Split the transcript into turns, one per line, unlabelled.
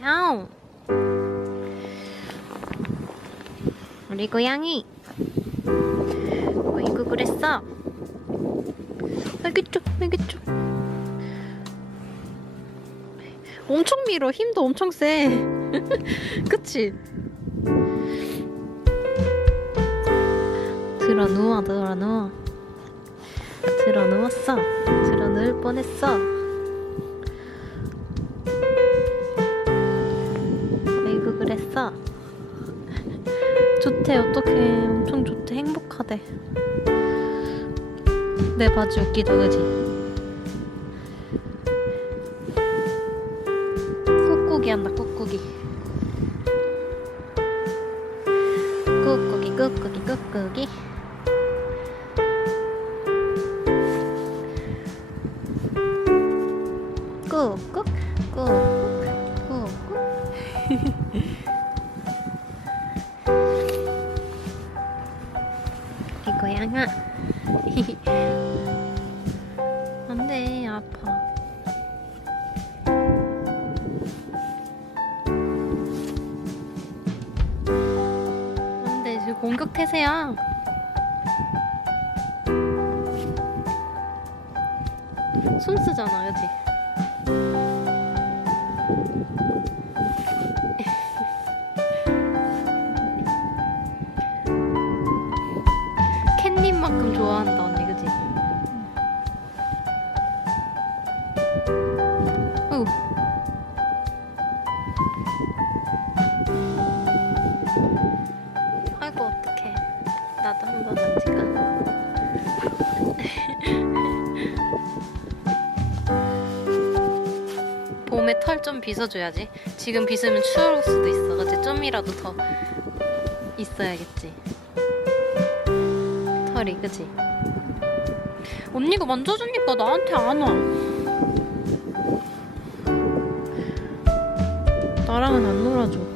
야옹. 우리 고양이. 어이구 그랬어. 알겠죠, 알겠죠. 엄청 밀어. 힘도 엄청 세. 그치? 들어 누워, 들어 누워. 들어 누웠어. 들어 누울 뻔했어. 그랬어. 좋대 어떡해 엄청 좋대 행복하대. 내 바지 웃기도 그지? 꾹꾹이 한다 꾹꾹이. 꾹꾹이 꾹꾹이 꾹꾹이. 꾹꾹 꾹꾹 이 고양아. 안돼 아파. 안돼 지금 공격 태세야. 손 쓰잖아 그치? 캣님만큼 좋아한다 언니 그지? 아이고 어떡해 나도 한번 만질까? 봄에 털 좀 빗어줘야지 지금 빗으면 추울 수도 있어 그치? 좀이라도 더 있어야겠지 털이 그치? 언니가 만져주니까 나한테 안 와. 나랑은 안 놀아줘.